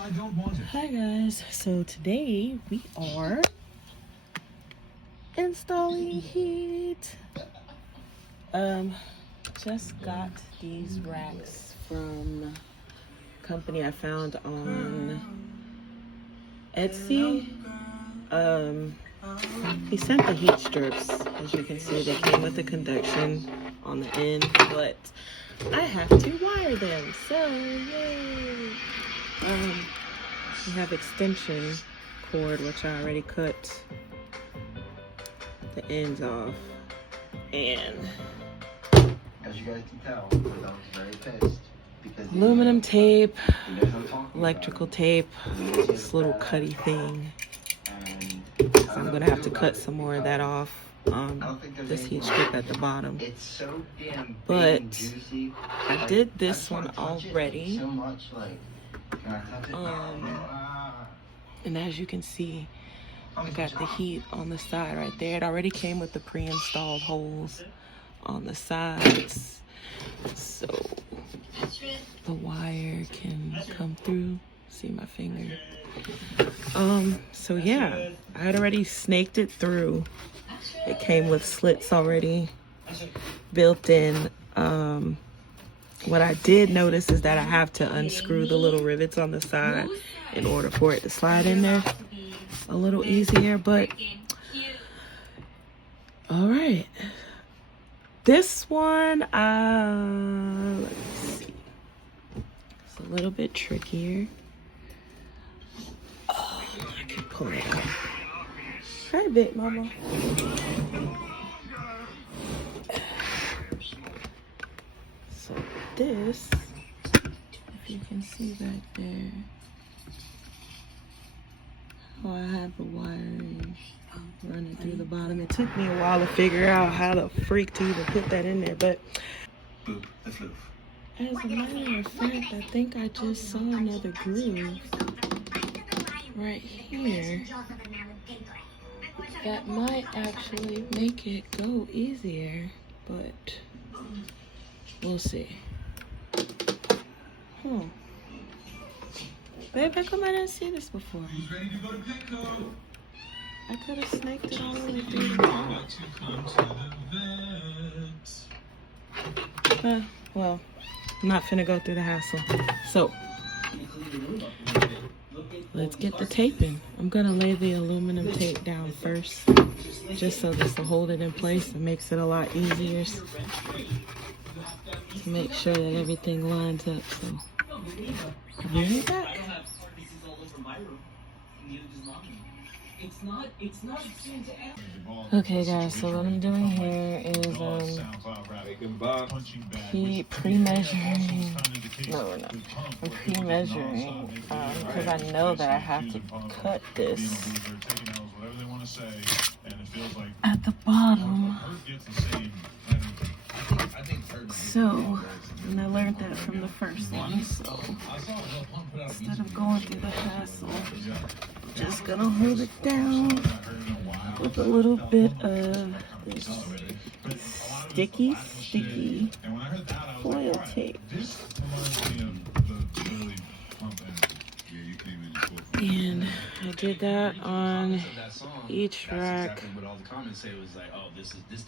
Hi guys, so today we are installing heat. Just got these racks from a company I found on Etsy. He sent the heat strips. As you can see, they came with the conduction on the end, but I have to wire them, so yay! We have extension cord, which I already cut the ends off, and as you guys can tell, I was very pissed because aluminum tape, electrical tape, this little cutty thing. So I'm gonna have to cut some more of that off. This heat strip at the bottom. But I did this one already. And as you can see, I got the heat on the side right there. It already came with the pre-installed holes on the sides, so the wire can come through. See my finger? So yeah, I had already snaked it through. It came with slits already built in. What I did notice is that I have to unscrew the little rivets on the side in order for it to slide in there a little easier, but all right. This one, let's see. It's a little bit trickier. I can pull it out. Hi, Big Mama. So this, if you can see back there, how I have the wiring running through the bottom. It took me a while to figure out how the freak to even put that in there, but as a matter of fact, I think I just saw another groove right here that might actually make it go easier, but we'll see. Babe, how come I didn't see this before? I could have snaked it all the way through the top. Well, I'm not finna go through the hassle. So, let's get the taping. I'm gonna lay the aluminum tape down first, just so this will hold it in place. It makes it a lot easier to make sure that everything lines up. So, I'll be right back. Okay guys, so what I'm doing here is pre-measuring. No, we're not. I'm pre-measuring because I know that I have to cut this at the bottom. So, and I learned that from the first one, so instead of going through the hassle, just gonna hold it down with a little bit of this sticky foil tape. And I did that on each rack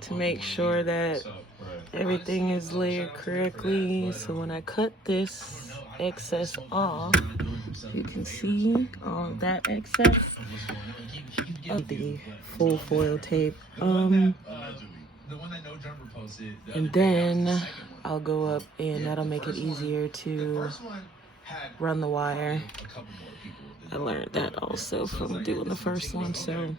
to make sure that everything is layered correctly. So when I cut this excess off, you can see all that excess of the full foil tape. And then I'll go up and that'll make it easier to run the wire. I learned that also from doing the first one, so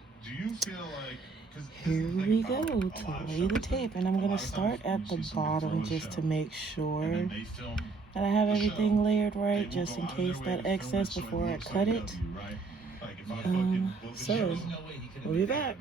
here we go to lay the tape. And I'm gonna start at the bottom just to make sure that I have everything layered right, just in case that excess before I cut it. So we'll be back.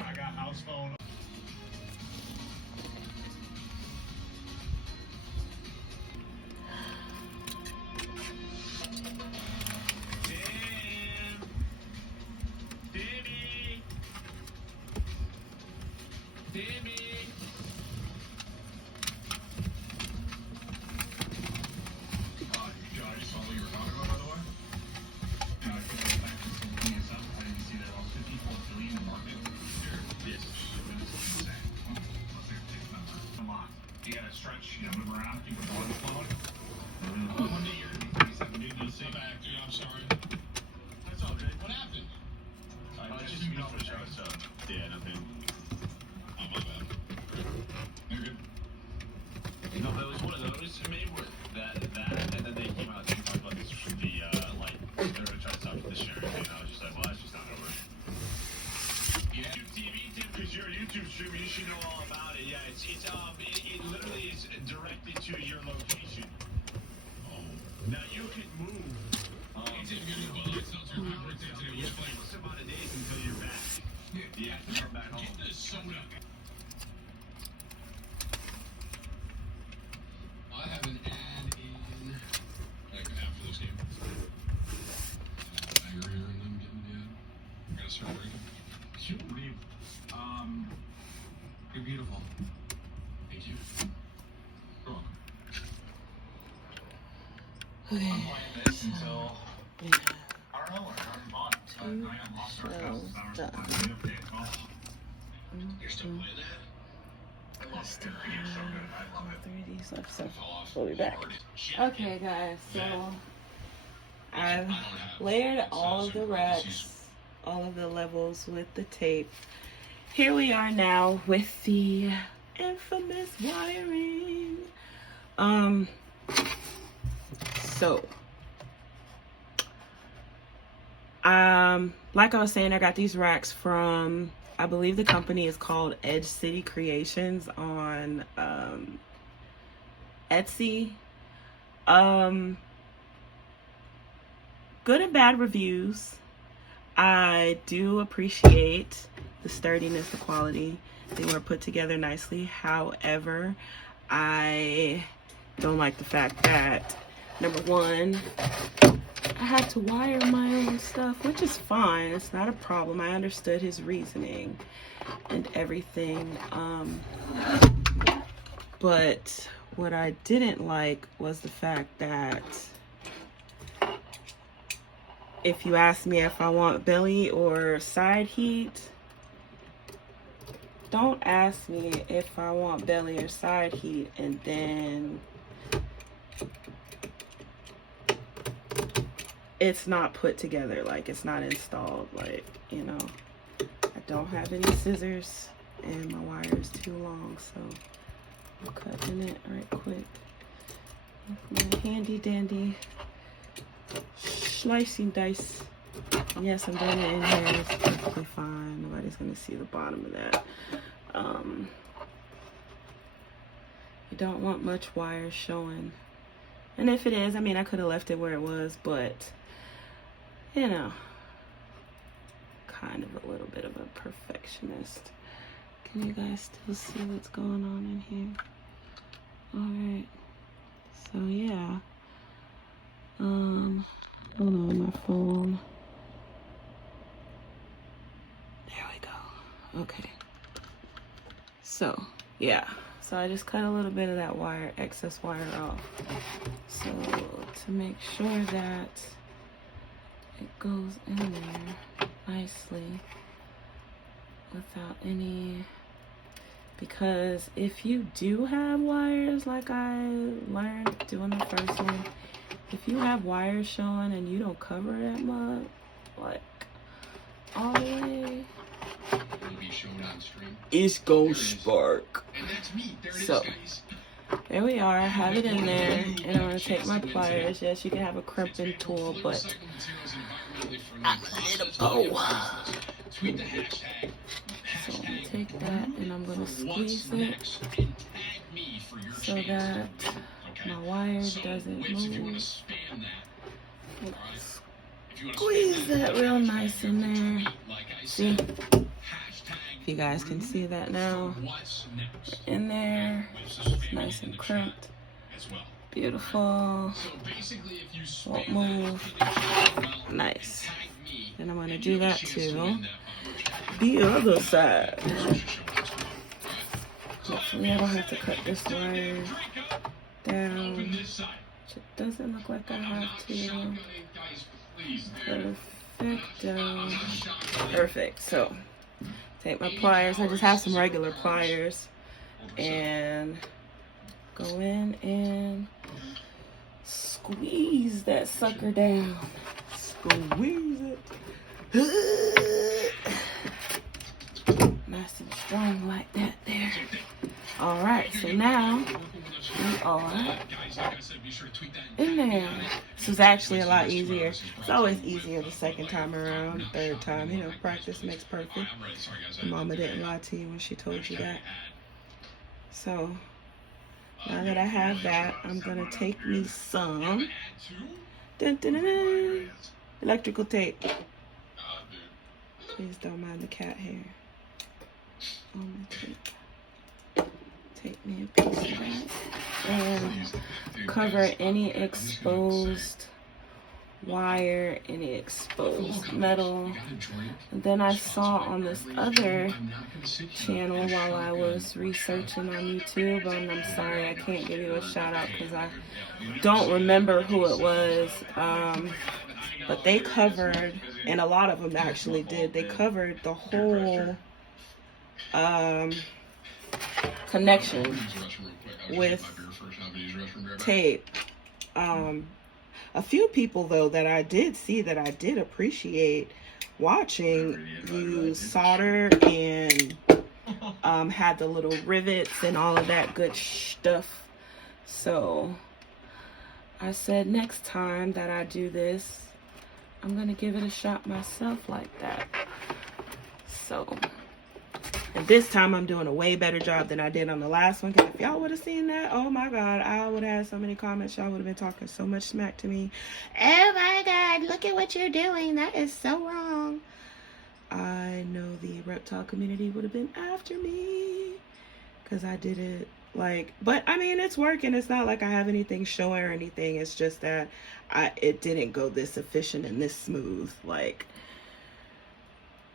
You gotta stretch, you know, move around, keep the blood flowing. One day you're gonna be 37, dude. You'll see. Back, dude. I'm sorry. That's all good. What happened? Just you know, so yeah, nothing. Oh, my bad. You're good. You know, there was one of those to me where that, and then they came out and talked about this from the, like, they were gonna try to stop the sharing thing, and I was just like, well, that's just not over. Yeah, YouTube TV, Tim, because you're a YouTube streamer, you should know all about it. Yeah, it literally is directed to your location. Oh. Now you can move. It's a good one. It's not my birthday today. It's like some amount of days until you're back. Yeah, to come back home. Get the soda. I have an ad in, like, after this game. I agree on them getting the ad. I gotta start breaking. You leave. You're beautiful. Thank you. You're welcome. Okay. I'm playing this until, Yeah. I don't know, I'm on. I got lost our house. You're still playing that? I love it. It's so good. I love it. 3Ds left, so we'll be back. Okay, guys, so I've layered all of the racks, all of the levels with the tape. Here we are now with the infamous wiring. Like I was saying, I got these racks from, I believe the company is called Edge City Creations on Etsy. Good and bad reviews. I do appreciate the sturdiness, the quality. They were put together nicely. However, I don't like the fact that, number one, I had to wire my own stuff, which is fine. It's not a problem. I understood his reasoning and everything. But what I didn't like was the fact that if you ask me if I want belly or side heat, don't ask me if I want belly or side heat and then it's not put together, like it's not installed, like, you know. I don't have any scissors and my wire is too long, so I'm cutting it right quick with my handy dandy slicing dice. Yes, I'm doing it in here. It's perfectly fine. Nobody's gonna see the bottom of that. You don't want much wire showing, and if it is, I mean, I could have left it where it was, but you know, kind of a little bit of a perfectionist. Can you guys still see what's going on in here? All right, so yeah, hold on, my phone. There we go. Okay. So, yeah. So I just cut a little bit of that wire, excess wire off. So to make sure that it goes in there nicely without any, because if you do have wires, like I learned doing the first one, if you have wires showing and you don't cover that mug, like, all the way, it's gonna spark. So, there we are. I have it in there, and I'm gonna take my pliers. Yes, you can have a crimping tool, but I'm gonna go. So, I'm gonna take that, and I'm gonna squeeze it so that my wire doesn't move. Squeeze that real nice in there. See? If you guys can see that now. In there. It's nice and crimped. Beautiful. Won't move. Nice. Then I'm going to do that to the other side. Hopefully I don't have to cut this wire down. It doesn't look like I have to. Perfecto. Perfect. So, take my pliers. I just have some regular pliers. And Go in and squeeze that sucker down. Squeeze it. Nice and strong like that there. All right, so now we are in there. This is actually a lot easier. It's always easier the second time around, third time. You know, practice makes perfect. Mama didn't lie to you when she told you that. So now that I have that, I'm gonna take me some electrical tape. Please don't mind the cat hair on the tape. Take me a piece of that and cover any exposed wire, any exposed metal. And then I saw on this other channel while I was researching on YouTube, and I'm sorry I can't give you a shout out because I don't remember who it was, but they covered, and a lot of them actually did, they covered the whole connection with tape. A few people though that I did see that I did appreciate watching use solder and had the little rivets and all of that good stuff. So I said next time that I do this, I'm gonna give it a shot myself like that. So, and this time I'm doing a way better job than I did on the last one. Because if y'all would have seen that, oh my God, I would have had so many comments. Y'all would have been talking so much smack to me. Oh my God, look at what you're doing. That is so wrong. I know the reptile community would have been after me. Because I did it like, but I mean, it's working. It's not like I have anything showing or anything. It's just that it didn't go this efficient and this smooth. Like,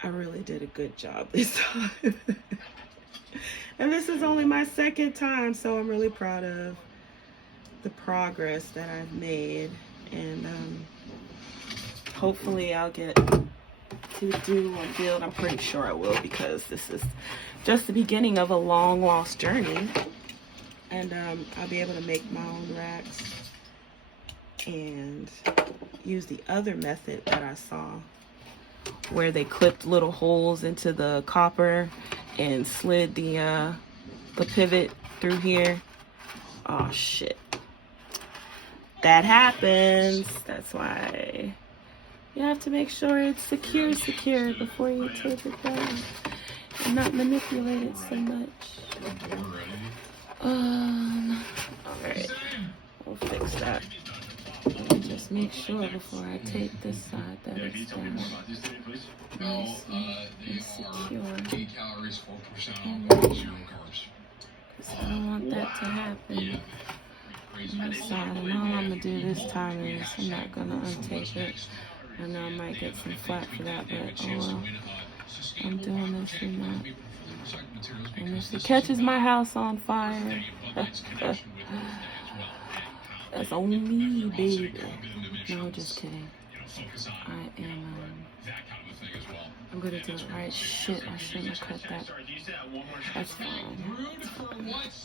I really did a good job this time. And this is only my second time, so I'm really proud of the progress that I've made. And hopefully I'll get to do a build. I'm pretty sure I will, because this is just the beginning of a long lost journey. And I'll be able to make my own racks and use the other method that I saw, where they clipped little holes into the copper and slid the pivot through here. Oh shit, that happens. That's why you have to make sure it's secure before you tape it down and not manipulate it so much. Alright, we'll fix that. Let me just make sure before I tape this side that it's down nice and secure. Because I don't want that to happen on this side. And all I'm going to do this time is I'm not going to untape it. I know I might get some flack for that, but oh well. I'm doing this, you know. And if it catches my house on fire, that's on me, baby. No, just kidding. I am, I'm gonna do it right. Shit, I shouldn't have cut that. That's fine.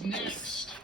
I'm just